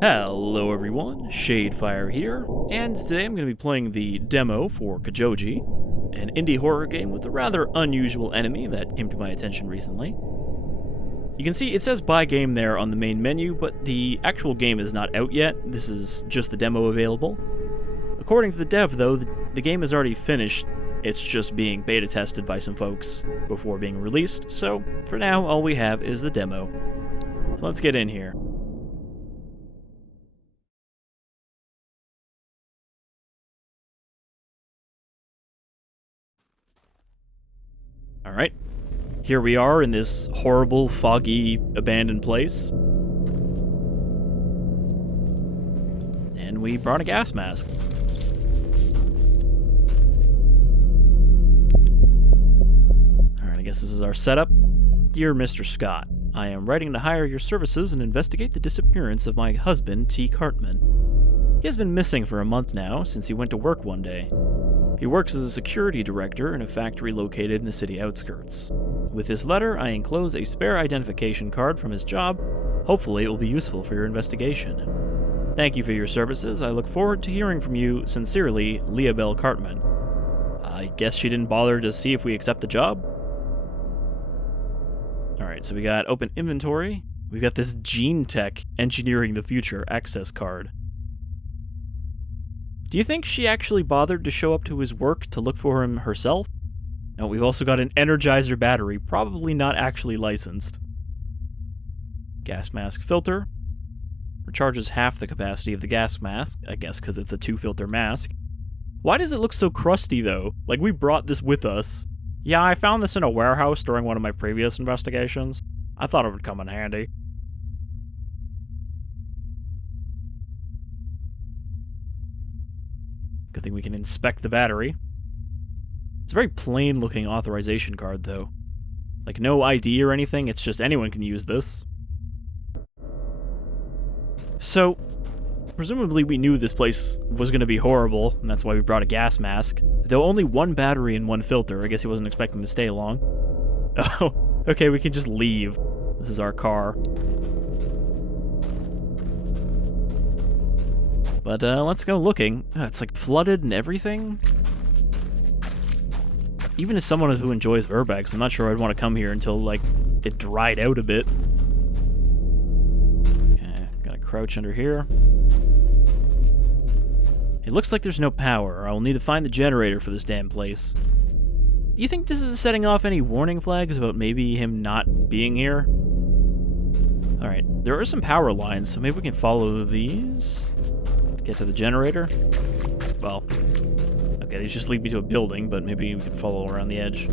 Hello everyone, Shadefire here, and today I'm going to be playing the demo for Kojouji, an indie horror game with a rather unusual enemy that came to my attention recently. You can see it says buy game there on the main menu, but the actual game is not out yet. This is just the demo available. According to the dev though, the game is already finished. It's just being beta tested by some folks before being released, so for now all we have is the demo. So let's get in here. Alright, here we are in this horrible, foggy, abandoned place. And we brought a gas mask. Alright, I guess this is our setup. Dear Mr. Scott, I am writing to hire your services and investigate the disappearance of my husband, T. Cartman. He has been missing for a month now, since he went to work one day. He works as a security director in a factory located in the city outskirts. With this letter, I enclose a spare identification card from his job. Hopefully it will be useful for your investigation. Thank you for your services. I look forward to hearing from you. Sincerely, Leabelle Cartman. I guess she didn't bother to see if we accept the job? Alright, so we got open inventory. We've got this Gene Tech Engineering the Future access card. Do you think she actually bothered to show up to his work to look for him herself? No, we've also got an Energizer battery, probably not actually licensed. Gas mask filter. Recharges half the capacity of the gas mask, I guess because it's a 2-filter mask. Why does it look so crusty, though? Like, we brought this with us. Yeah, I found this in a warehouse during one of my previous investigations. I thought it would come in handy. Good thing we can inspect the battery. It's a very plain looking authorization card though. Like no ID or anything, it's just anyone can use this. So, presumably we knew this place was going to be horrible, and that's why we brought a gas mask. Though only one battery and one filter, I guess he wasn't expecting to stay long. Oh, okay, we can just leave. This is our car. But let's go looking. It's like flooded and everything. Even as someone who enjoys urbex, I'm not sure I'd want to come here until like it dried out a bit. Okay, gotta crouch under here. It looks like there's no power. I will need to find the generator for this damn place. Do you think this is setting off any warning flags about maybe him not being here? Alright, there are some power lines, so maybe we can follow these. Get to the generator. Well, okay, these just lead me to a building, but maybe we can follow around the edge.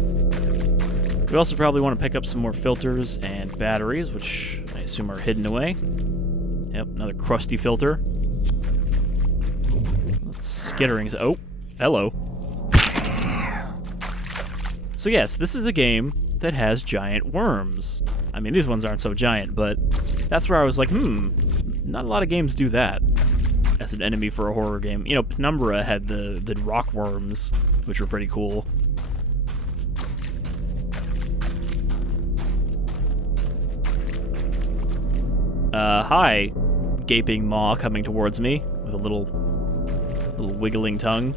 We also probably want to pick up some more filters and batteries, which I assume are hidden away. Yep, another crusty filter. Skitterings. Oh, hello. So yes, this is a game that has giant worms. I mean, these ones aren't so giant, but that's where I was like, not a lot of games do that as an enemy for a horror game. You know, Penumbra had the rock worms, which were pretty cool. Hi, gaping maw coming towards me with a little wiggling tongue.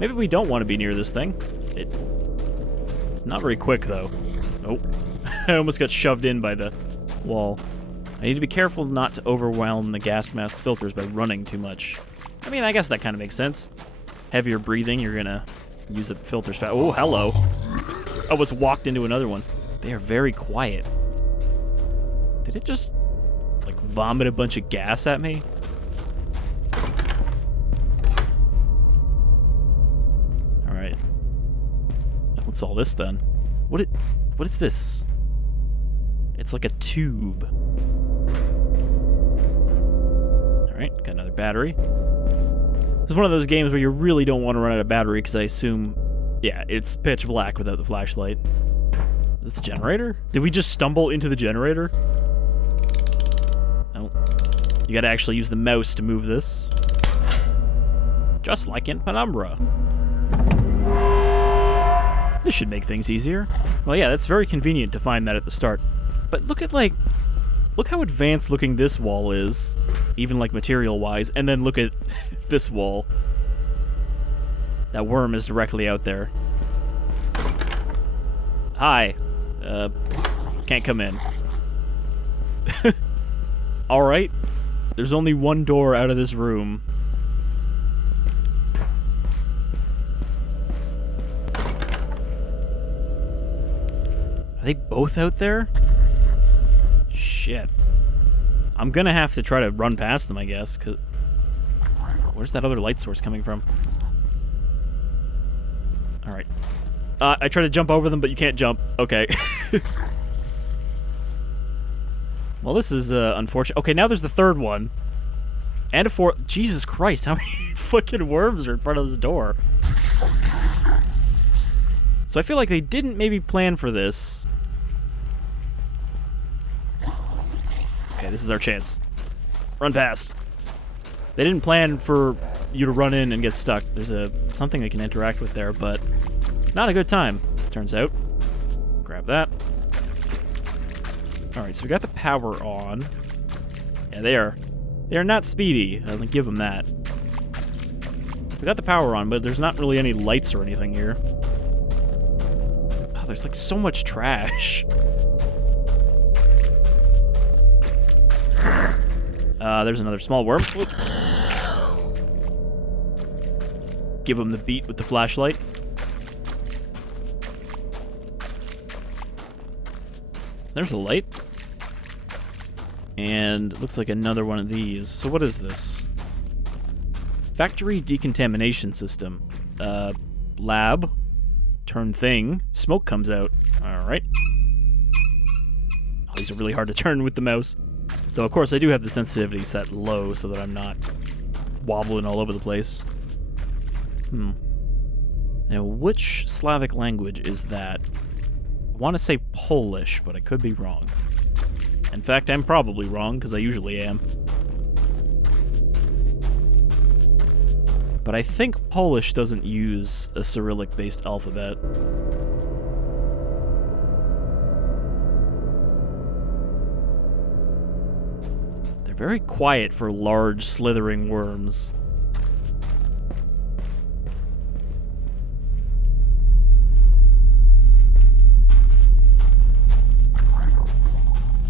Maybe we don't want to be near this thing. Not very quick, though. Oh, I almost got shoved in by the wall. I need to be careful not to overwhelm the gas mask filters by running too much. I mean, I guess that kind of makes sense. Heavier breathing, you're gonna use the filters fast. Oh, hello. I almost walked into another one. They are very quiet. Did it just, like, vomit a bunch of gas at me? Alright. What's all this, then? What is this? It's like a tube. Alright, got another battery. This is one of those games where you really don't want to run out of battery, because I assume, yeah, it's pitch black without the flashlight. Is this the generator? Did we just stumble into the generator? Oh. You gotta actually use the mouse to move this. Just like in Penumbra. This should make things easier. Well, yeah, that's very convenient to find that at the start. But look at, like, Look how advanced looking this wall is, even like material-wise, and then look at this wall. That worm is directly out there. Hi. Can't come in. Alright. There's only one door out of this room. Are they both out there? Shit. I'm gonna have to try to run past them, I guess, 'cause... Where's that other light source coming from? Alright. I try to jump over them, but you can't jump. Okay. Well, this is unfortunate. Okay, now there's the third one. And a fourth. Jesus Christ, how many fucking worms are in front of this door? So I feel like they didn't maybe plan for this. Okay, this is our chance. Run past. They didn't plan for you to run in and get stuck. There's something they can interact with there, but not a good time, turns out. Grab that. Alright, so we got the power on. Yeah, they are not speedy. I'll give them that. We got the power on, but there's not really any lights or anything here. Oh, there's like so much trash. There's another small worm. Whoop. Give him the beat with the flashlight. There's a light. And looks like another one of these. So what is this? Factory decontamination system. Lab. Turn thing. Smoke comes out. Alright. Oh, these are really hard to turn with the mouse. Though, of course, I do have the sensitivity set low so that I'm not wobbling all over the place. Now, which Slavic language is that? I want to say Polish, but I could be wrong. In fact, I'm probably wrong, because I usually am. But I think Polish doesn't use a Cyrillic-based alphabet. They're very quiet for large, slithering worms.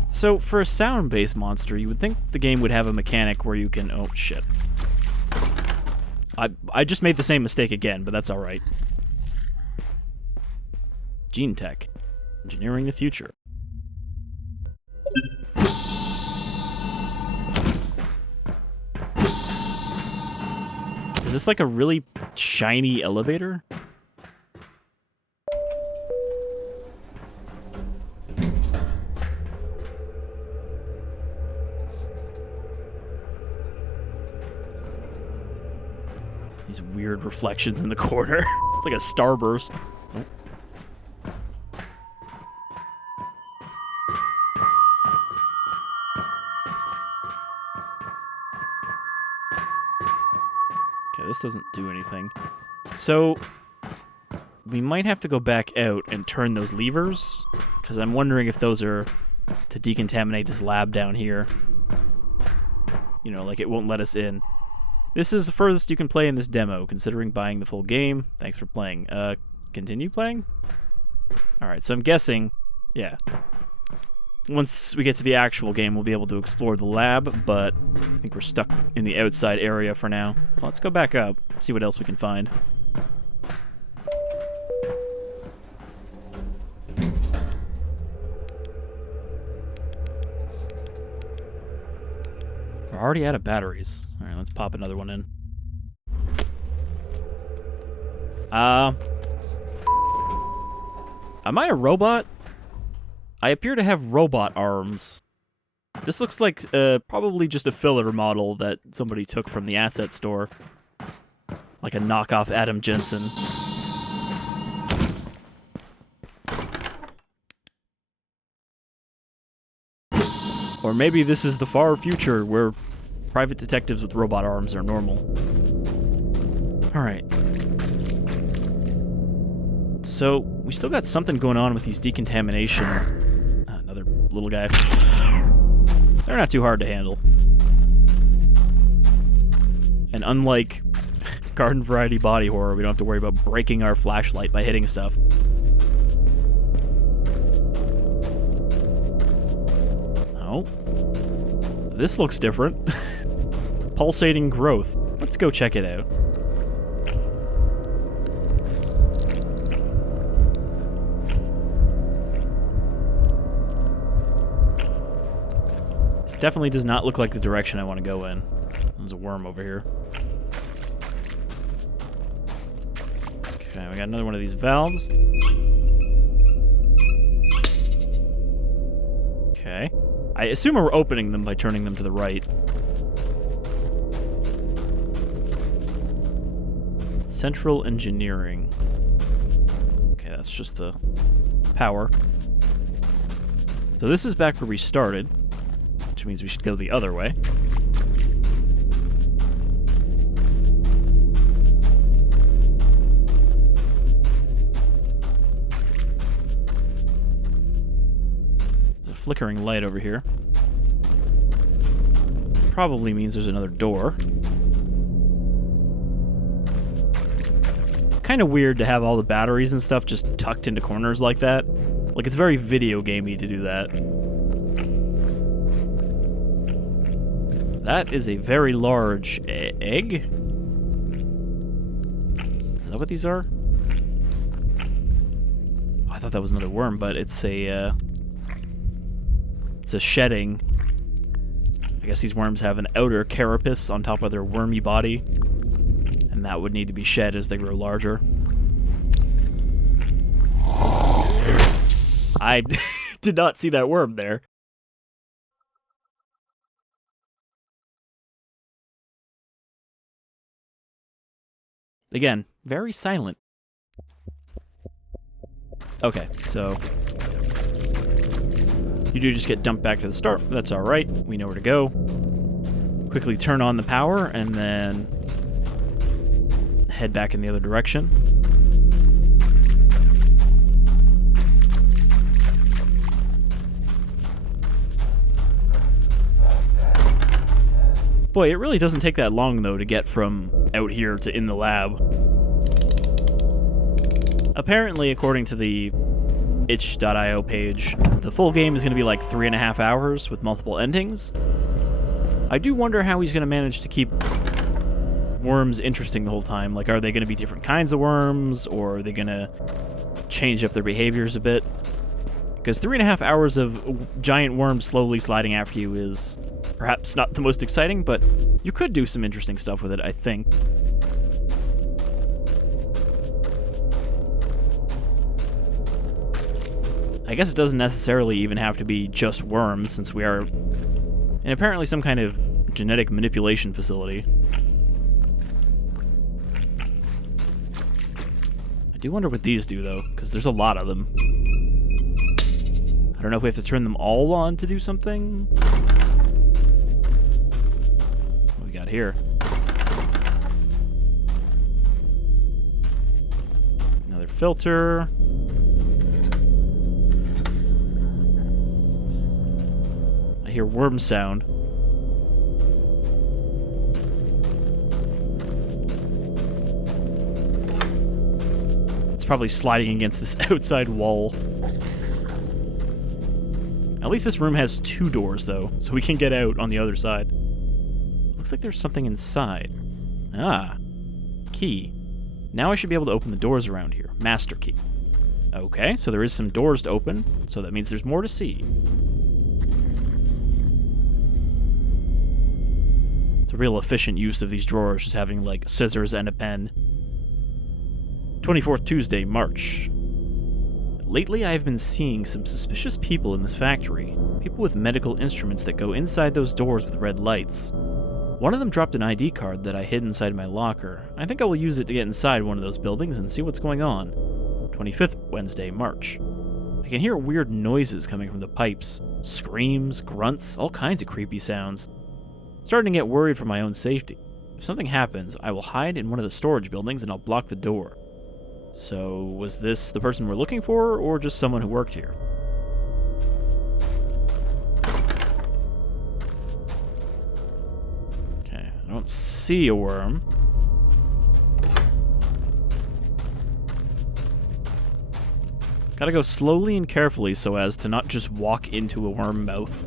So, for a sound-based monster, you would think the game would have a mechanic where you can... Oh, shit. I just made the same mistake again, but that's alright. Gene Tech. Engineering the future. Is this like a really shiny elevator? These weird reflections in the corner. It's like a starburst. Oh. Okay, this doesn't do anything. So, we might have to go back out and turn those levers, because I'm wondering if those are to decontaminate this lab down here. You know, like it won't let us in. This is the furthest you can play in this demo, considering buying the full game. Thanks for playing. Continue playing? Alright, so I'm guessing, yeah. Once we get to the actual game, we'll be able to explore the lab, but I think we're stuck in the outside area for now. Well, let's go back up, see what else we can find. We're already out of batteries. Alright, let's pop another one in. Am I a robot? I appear to have robot arms. This looks like probably just a filler model that somebody took from the asset store. Like a knockoff Adam Jensen. Or maybe this is the far future where private detectives with robot arms are normal. Alright. So, we still got something going on with these decontamination... another little guy. They're not too hard to handle. And unlike garden variety body horror, we don't have to worry about breaking our flashlight by hitting stuff. Oh. This looks different. Pulsating growth. Let's go check it out. This definitely does not look like the direction I want to go in. There's a worm over here. Okay, we got another one of these valves. Okay. I assume we're opening them by turning them to the right. Central engineering. Okay, that's just the power. So this is back where we started, which means we should go the other way. There's a flickering light over here. Probably means there's another door. Kind of weird to have all the batteries and stuff just tucked into corners like that. Like, it's very video gamey to do that. That is a very large egg. Is that what these are? Oh, I thought that was another worm, but it's a shedding. I guess these worms have an outer carapace on top of their wormy body, and that would need to be shed as they grow larger. I did not see that worm there. Again, very silent. Okay, so you do just get dumped back to the start. That's all right. We know where to go. Quickly turn on the power and then head back in the other direction. Boy, it really doesn't take that long, though, to get from out here to in the lab. Apparently, according to the itch.io page, the full game is going to be like 3.5 hours with multiple endings. I do wonder how he's going to manage to keep worms interesting the whole time. Like, are they going to be different kinds of worms, or are they going to change up their behaviors a bit? Because 3.5 hours of giant worms slowly sliding after you is perhaps not the most exciting, but you could do some interesting stuff with it, I think. I guess it doesn't necessarily even have to be just worms, since we are in apparently some kind of genetic manipulation facility. I do wonder what these do, though, because there's a lot of them. I don't know if we have to turn them all on to do something. What we got here? Another filter. I hear worm sound. It's probably sliding against this outside wall. At least this room has 2 doors, though, so we can get out on the other side. Looks like there's something inside. Ah, key. Now I should be able to open the doors around here. Master key. Okay, so there is some doors to open, so that means there's more to see. It's a real efficient use of these drawers, just having, like, scissors and a pen. 24th Tuesday, March. Lately, I have been seeing some suspicious people in this factory. People with medical instruments that go inside those doors with red lights. One of them dropped an ID card that I hid inside my locker. I think I will use it to get inside one of those buildings and see what's going on. 25th Wednesday, March. I can hear weird noises coming from the pipes. Screams, grunts, all kinds of creepy sounds. Starting to get worried for my own safety. If something happens, I will hide in one of the storage buildings and I'll block the door. So, was this the person we're looking for, or just someone who worked here? I don't see a worm. Gotta go slowly and carefully so as to not just walk into a worm mouth.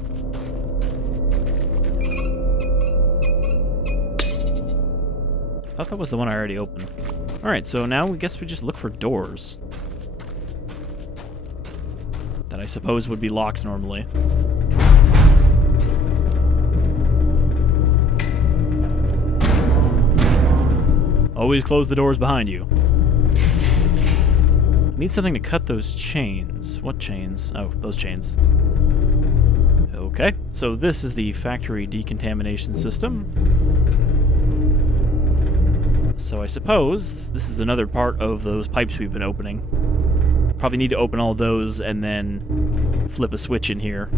I thought that was the one I already opened. Alright, so now I guess we just look for doors. That I suppose would be locked normally. Always close the doors behind you. Need something to cut those chains. What chains? Oh, those chains. Okay, so this is the factory decontamination system. So I suppose this is another part of those pipes we've been opening. Probably need to open all those and then flip a switch in here.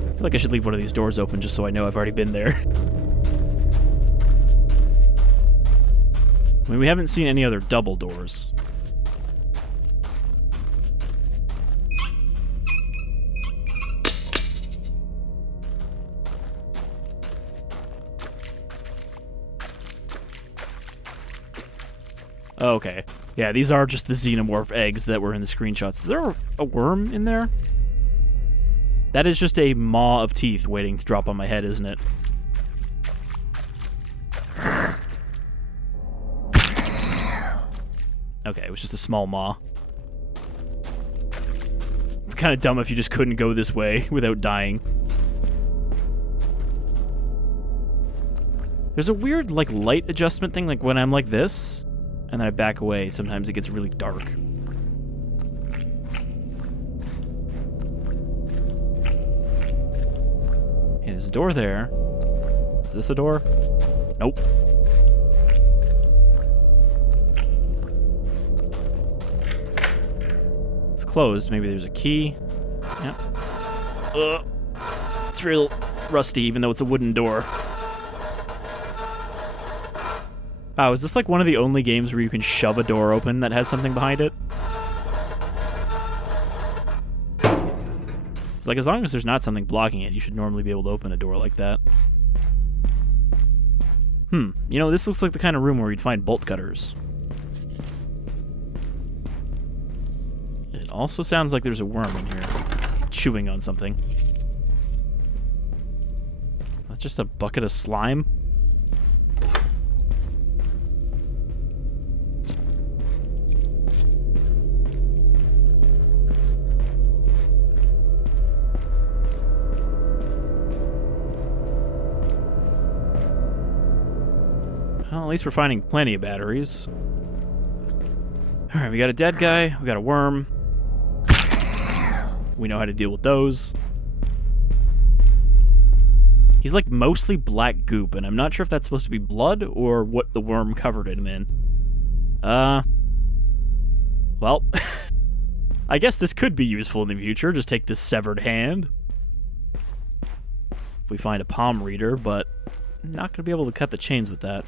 I feel like I should leave one of these doors open just so I know I've already been there. I mean, we haven't seen any other double doors. Okay. Yeah, these are just the Xenomorph eggs that were in the screenshots. Is there a worm in there? That is just a maw of teeth waiting to drop on my head, isn't it? Okay, it was just a small maw. It's kind of dumb if you just couldn't go this way without dying. There's a weird, like, light adjustment thing, like when I'm like this, and then I back away, sometimes it gets really dark. Okay, there's a door there. Is this a door? Nope. It's closed. Maybe there's a key. Yep. It's real rusty, even though it's a wooden door. Oh, is this like one of the only games where you can shove a door open that has something behind it? It's like, as long as there's not something blocking it, you should normally be able to open a door like that. You know, this looks like the kind of room where you'd find bolt cutters. It also sounds like there's a worm in here, chewing on something. That's just a bucket of slime? Well, at least we're finding plenty of batteries. Alright, we got a dead guy, we got a worm. We know how to deal with those. He's like mostly black goop, and I'm not sure if that's supposed to be blood or what the worm covered him in. Well, I guess this could be useful in the future. Just take this severed hand. If we find a palm reader, but I'm not going to be able to cut the chains with that.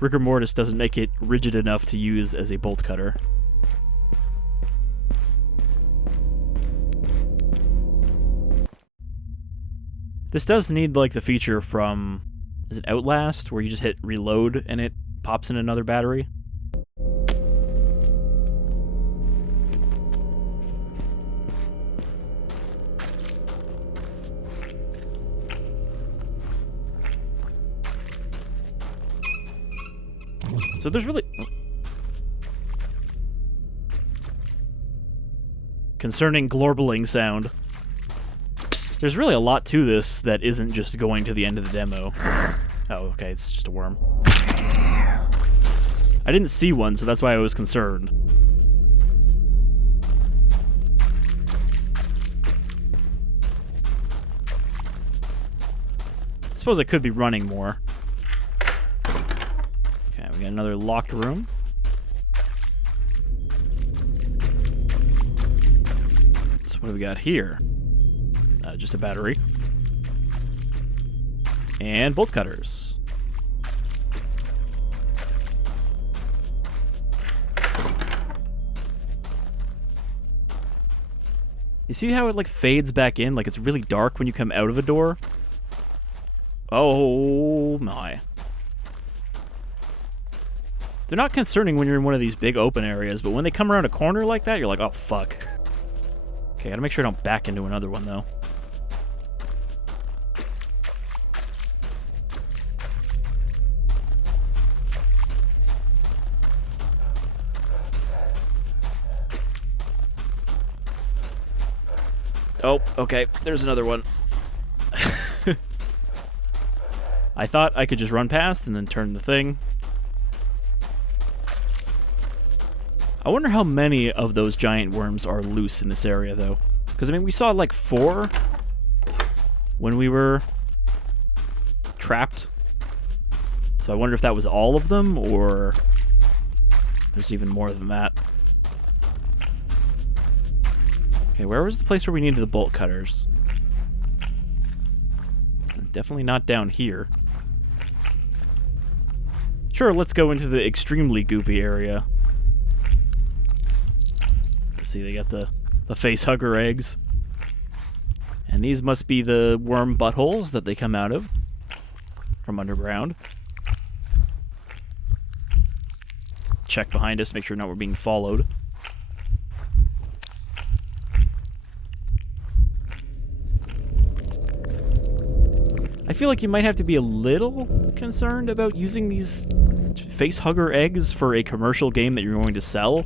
Rigor mortis doesn't make it rigid enough to use as a bolt cutter. This does need, like, the feature from, is it Outlast, where you just hit reload and it pops in another battery? So there's really... Concerning glorbling sound. There's really a lot to this that isn't just going to the end of the demo. Oh, okay, it's just a worm. I didn't see one, so that's why I was concerned. I suppose I could be running more. Okay, we got another locked room. So what do we got here? Just a battery. And bolt cutters. You see how it, like, fades back in? Like, it's really dark when you come out of a door? Oh, my. They're not concerning when you're in one of these big open areas, but when they come around a corner like that, you're like, oh, fuck. Okay, gotta make sure I don't back into another one, though. Oh, okay, there's another one. I thought I could just run past and then turn the thing. I wonder how many of those giant worms are loose in this area, though. Because, I mean, we saw, like, 4 when we were trapped. So I wonder if that was all of them, or there's even more than that. Okay, where was the place where we needed the bolt cutters? Definitely not down here. Sure, let's go into the extremely goopy area. Let's see, they got the face hugger eggs. And these must be the worm buttholes that they come out of from underground. Check behind us, make sure not we're being followed. I feel like you might have to be a little concerned about using these face hugger eggs for a commercial game that you're going to sell.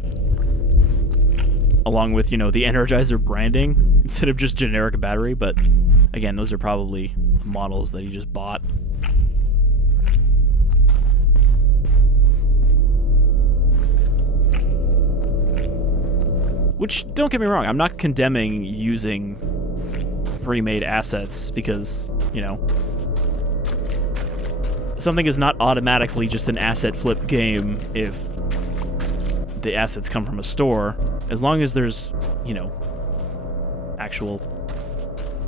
Along with, you know, the Energizer branding instead of just generic battery, but again, those are probably models that he just bought. Which, don't get me wrong, I'm not condemning using pre-made assets because, you know, something is not automatically just an asset flip game if the assets come from a store, as long as there's, you know, actual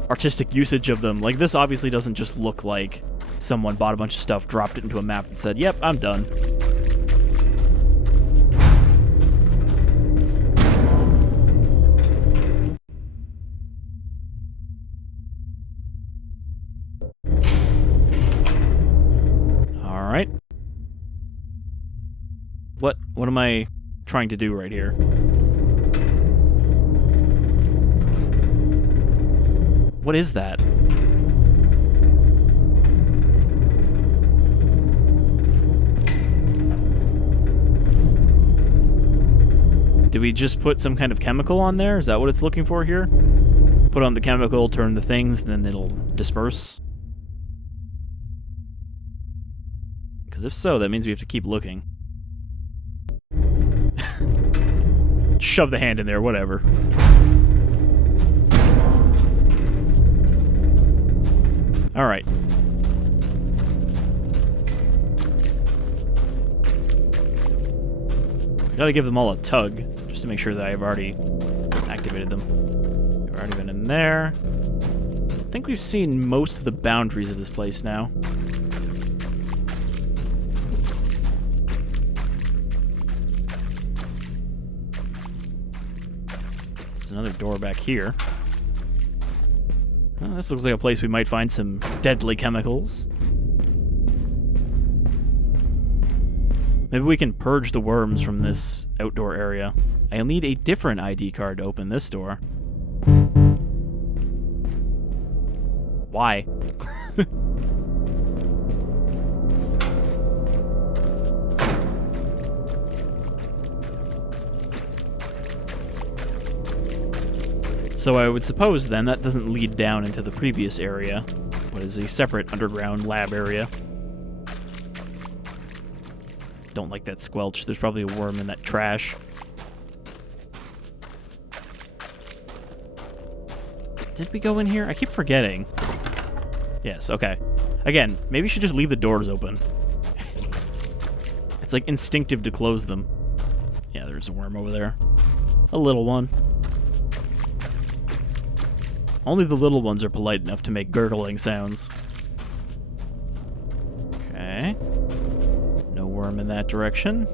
artistic usage of them. Like, this obviously doesn't just look like someone bought a bunch of stuff, dropped it into a map, and said, yep, I'm done. Alright. What am I trying to do right here? What is that? Did we just put some kind of chemical on there? Is that what it's looking for here? Put on the chemical, turn the things, and then it'll disperse? Because if so, that means we have to keep looking. Shove the hand in there, whatever. Alright. I gotta give them all a tug, just to make sure that I've already activated them. We've already been in there. I think we've seen most of the boundaries of this place now. There's another door back here. Well, this looks like a place we might find some deadly chemicals. Maybe we can purge the worms from this outdoor area. I'll need a different ID card to open this door. Why? So I would suppose, then, that doesn't lead down into the previous area, but is a separate underground lab area. Don't like that squelch. There's probably a worm in that trash. Did we go in here? I keep forgetting. Yes, okay. Again, maybe you should just leave the doors open. It's like instinctive to close them. Yeah, there's a worm over there. A little one. Only the little ones are polite enough to make gurgling sounds. Okay. No worm in that direction.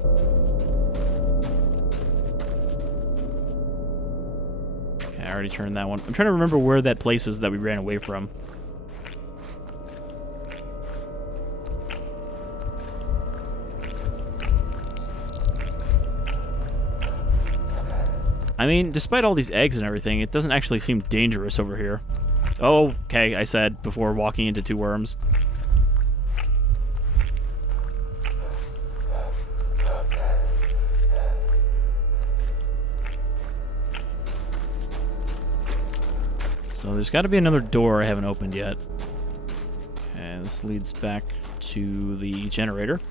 I already turned that one. I'm trying to remember where that place is that we ran away from. I mean, despite all these eggs and everything, it doesn't actually seem dangerous over here. Oh, okay, I said before walking into 2 worms. So there's got to be another door I haven't opened yet. Okay, this leads back to the generator.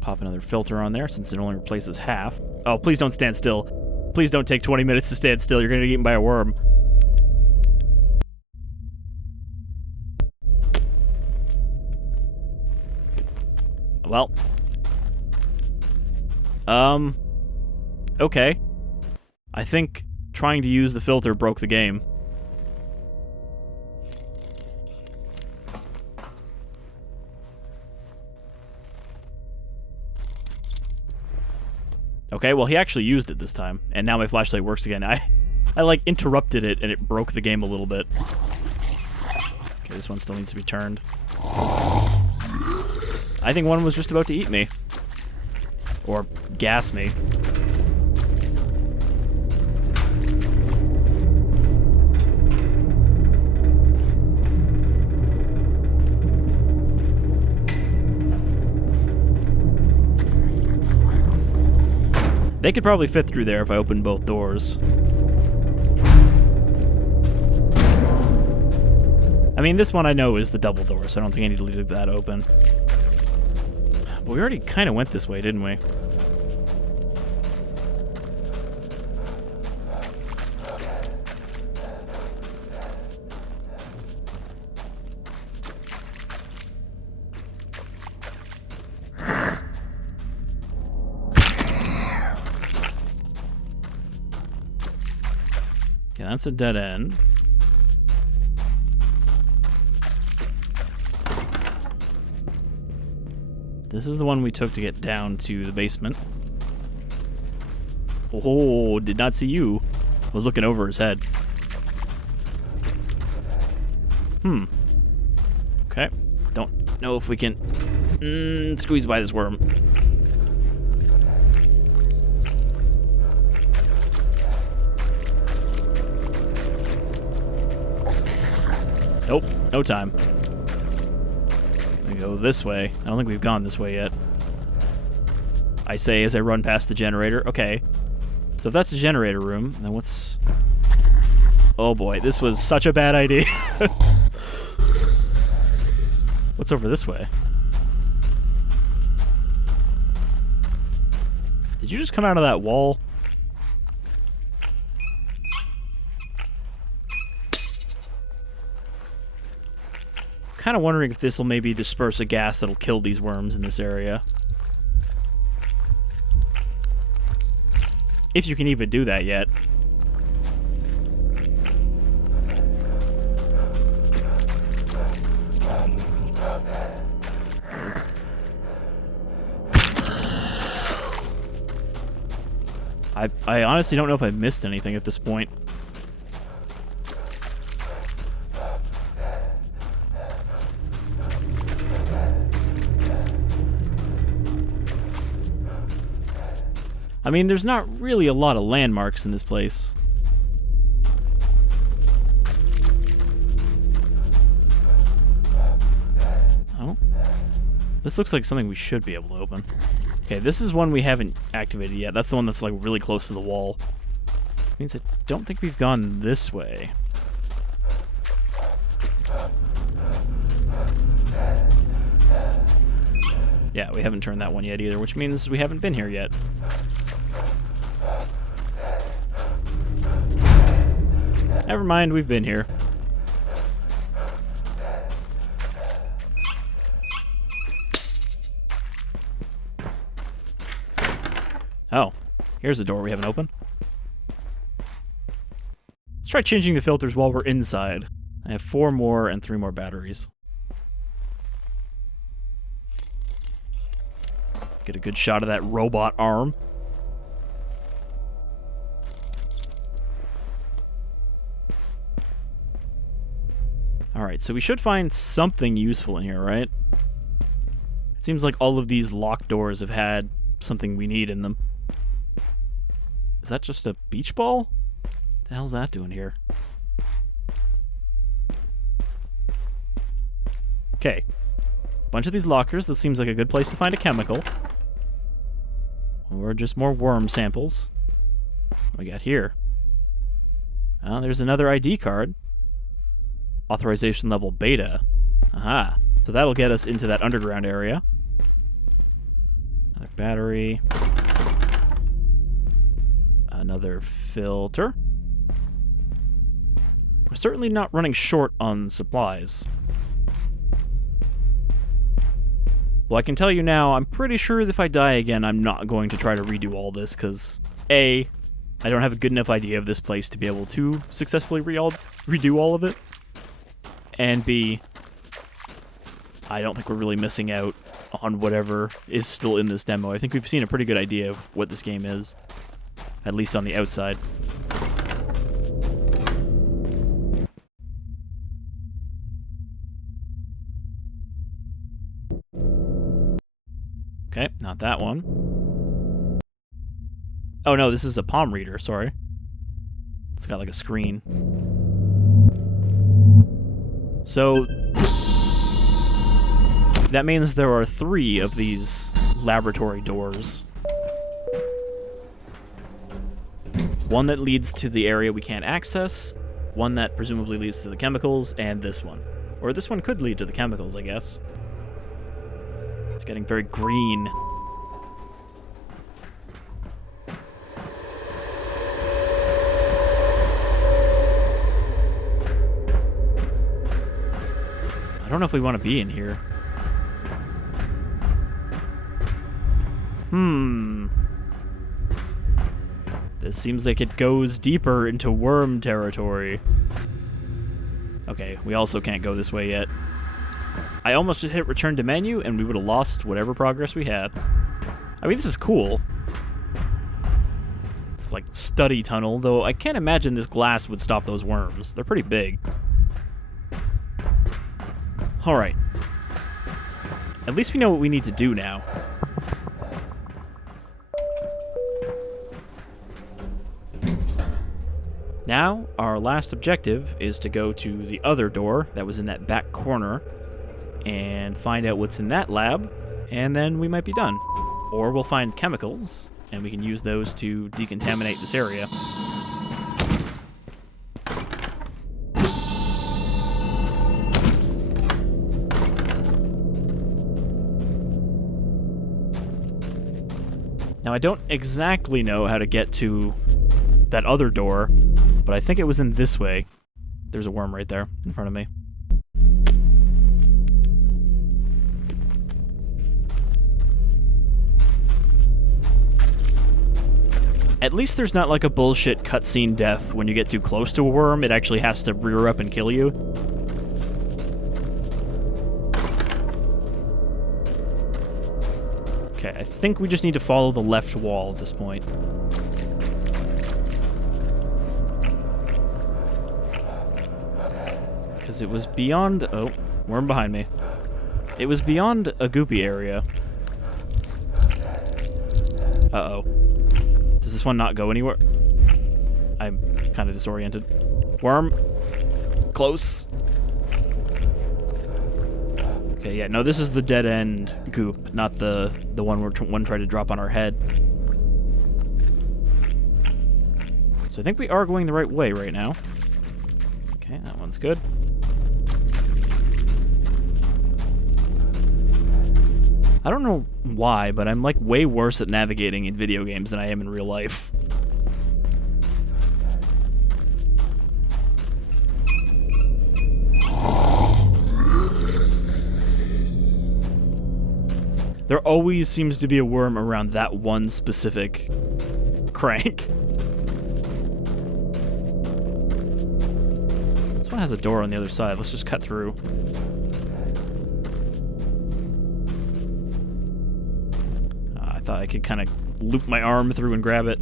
Pop another filter on there since it only replaces half. Oh, please don't stand still. Please don't take 20 minutes to stand still. You're going to get eaten by a worm. Well. Okay. I think trying to use the filter broke the game. Okay, well, he actually used it this time, and now my flashlight works again. I like, interrupted it, and it broke the game a little bit. Okay, this one still needs to be turned. I think one was just about to eat me. Or gas me. They could probably fit through there if I opened both doors. I mean, this one I know is the double door, so I don't think I need to leave that open. But we already kind of went this way, didn't we? Okay, that's a dead end. This is the one we took to get down to the basement. Oh, did not see you. Was looking over his head. Okay. Don't know if we can squeeze by this worm. Nope, no time. We go this way. I don't think we've gone this way yet. I say as I run past the generator. Okay. So if that's the generator room, then what's... Oh boy, this was such a bad idea. What's over this way? Did you just come out of that wall? Kind of wondering if this will maybe disperse a gas that'll kill these worms in this area. If you can even do that yet. I honestly don't know if I missed anything at this point. I mean, there's not really a lot of landmarks in this place. Oh. This looks like something we should be able to open. Okay, this is one we haven't activated yet. That's the one that's like really close to the wall. Means I don't think we've gone this way. Yeah, we haven't turned that one yet either, which means we haven't been here yet. Never mind, we've been here. Oh, here's a door we haven't opened. Let's try changing the filters while we're inside. I have 4 more and 3 more batteries. Get a good shot of that robot arm. Alright, so we should find something useful in here, right? It seems like all of these locked doors have had something we need in them. Is that just a beach ball? What the hell's that doing here? Okay. Bunch of these lockers. This seems like a good place to find a chemical. Or just more worm samples. What do we got here? Oh, there's another ID card. Authorization level beta. Aha. So that'll get us into that underground area. Another battery. Another filter. We're certainly not running short on supplies. Well, I can tell you now, I'm pretty sure that if I die again, I'm not going to try to redo all this, because A, I don't have a good enough idea of this place to be able to successfully redo all of it, and B, I don't think we're really missing out on whatever is still in this demo. I think we've seen a pretty good idea of what this game is, at least on the outside. Okay, not that one. Oh no, this is a palm reader, sorry. It's got like a screen. So that means there are 3 of these laboratory doors. One that leads to the area we can't access, one that presumably leads to the chemicals, and this one. Or this one could lead to the chemicals, I guess. It's getting very green. I don't know if we want to be in here. This seems like it goes deeper into worm territory. Okay, we also can't go this way yet. I almost just hit return to menu and we would have lost whatever progress we had. I mean, this is cool. It's like study tunnel, though I can't imagine this glass would stop those worms. They're pretty big. Alright. At least we know what we need to do now. Now, our last objective is to go to the other door that was in that back corner and find out what's in that lab, and then we might be done. Or we'll find chemicals, and we can use those to decontaminate this area. Now, I don't exactly know how to get to that other door, but I think it was in this way. There's a worm right there in front of me. At least there's not like a bullshit cutscene death when you get too close to a worm. It actually has to rear up and kill you. Okay, I think we just need to follow the left wall at this point. Because it was beyond... Oh, worm behind me. It was beyond a goopy area. Uh-oh. Does this one not go anywhere? I'm kind of disoriented. Worm. Close. Okay, yeah, no, this is the dead-end goop, not the one where one tried to drop on our head. So I think we are going the right way right now. Okay, that one's good. I don't know why, but I'm like way worse at navigating in video games than I am in real life. There always seems to be a worm around that one specific crank. This one has a door on the other side. Let's just cut through. Thought I could kind of loop my arm through and grab it.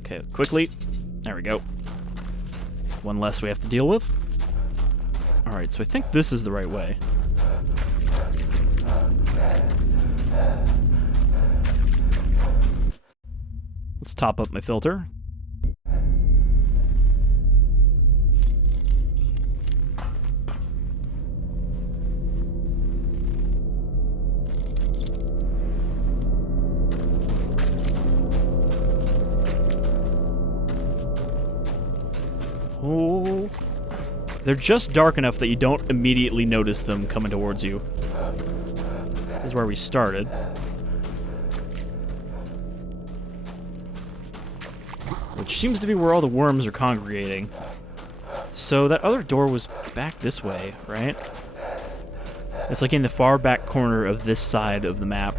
Okay, quickly. There we go. One less we have to deal with. Alright, so I think this is the right way. Let's top up my filter. Oh, they're just dark enough that you don't immediately notice them coming towards you. This is where we started. Which seems to be where all the worms are congregating. So that other door was back this way, right? It's like in the far back corner of this side of the map.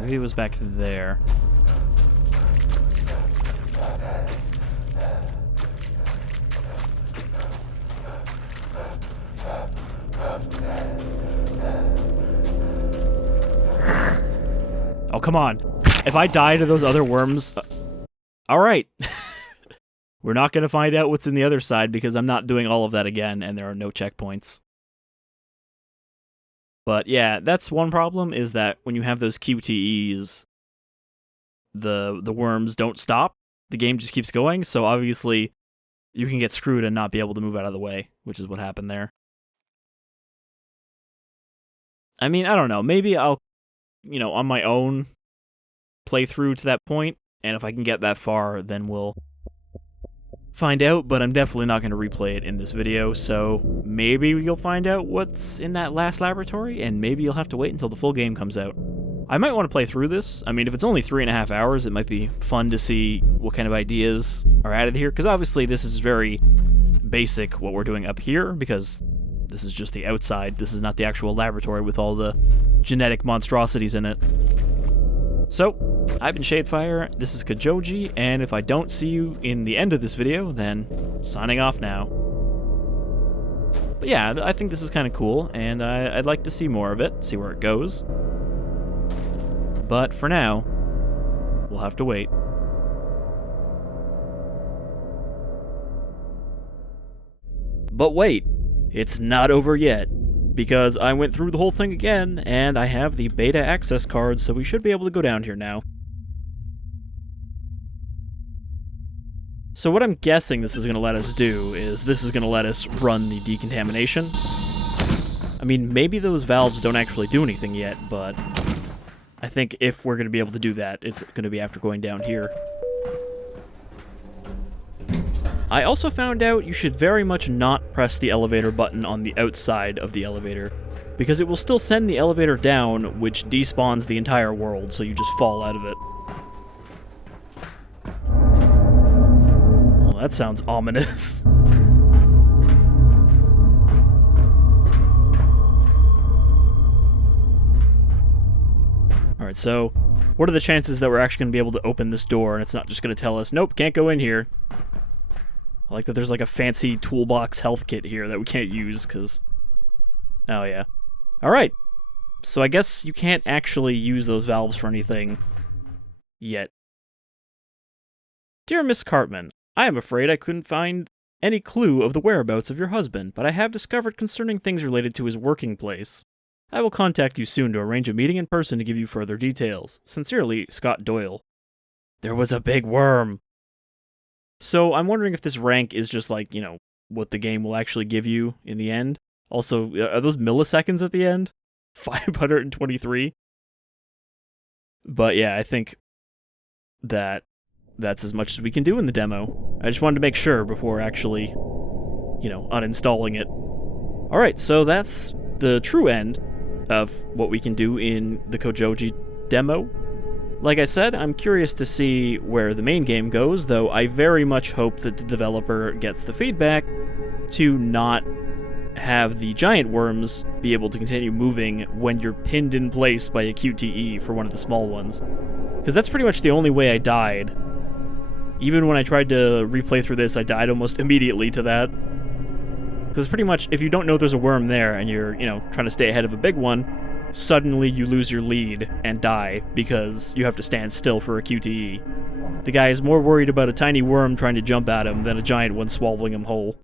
Maybe it was back there. Oh, come on. If I die to those other worms... Alright. We're not going to find out what's in the other side because I'm not doing all of that again and there are no checkpoints. But yeah, that's one problem, is that when you have those QTEs, the worms don't stop. The game just keeps going, so obviously you can get screwed and not be able to move out of the way, which is what happened there. I mean, I don't know. Maybe I'll, on my own, play through to that point, and if I can get that far, then we'll find out, but I'm definitely not going to replay it in this video, so maybe you'll find out what's in that last laboratory, and maybe you'll have to wait until the full game comes out. I might want to play through this. I mean, if it's only 3.5 hours, it might be fun to see what kind of ideas are added here, because obviously this is very basic, what we're doing up here, because this is just the outside. This is not the actual laboratory with all the genetic monstrosities in it. So, I've been Shadefire, this is Kojouji, and if I don't see you in the end of this video, then signing off now. But yeah, I think this is kind of cool, and I'd like to see more of it, see where it goes. But for now, we'll have to wait. But wait, it's not over yet. Because I went through the whole thing again, and I have the beta access card, so we should be able to go down here now. So what I'm guessing this is going to let us do is this is going to let us run the decontamination. I mean, maybe those valves don't actually do anything yet, but I think if we're going to be able to do that, it's going to be after going down here. I also found out you should very much not press the elevator button on the outside of the elevator, because it will still send the elevator down, which despawns the entire world, so you just fall out of it. Well, that sounds ominous. Alright, so what are the chances that we're actually going to be able to open this door, and it's not just going to tell us, nope, can't go in here. I like that there's like a fancy toolbox health kit here that we can't use, because... Oh, yeah. Alright. So I guess you can't actually use those valves for anything yet. Dear Miss Cartman, I am afraid I couldn't find any clue of the whereabouts of your husband, but I have discovered concerning things related to his working place. I will contact you soon to arrange a meeting in person to give you further details. Sincerely, Scott Doyle. There was a big worm! So I'm wondering if this rank is just like, what the game will actually give you in the end. Also, are those milliseconds at the end? 523? But yeah, I think that's as much as we can do in the demo. I just wanted to make sure before actually, uninstalling it. Alright, so that's the true end of what we can do in the Kojouji demo. Like I said, I'm curious to see where the main game goes, though I very much hope that the developer gets the feedback to not have the giant worms be able to continue moving when you're pinned in place by a QTE for one of the small ones. Because that's pretty much the only way I died. Even when I tried to replay through this, I died almost immediately to that. Because pretty much, if you don't know there's a worm there and you're, trying to stay ahead of a big one, suddenly you lose your lead and die because you have to stand still for a QTE. The guy is more worried about a tiny worm trying to jump at him than a giant one swallowing him whole.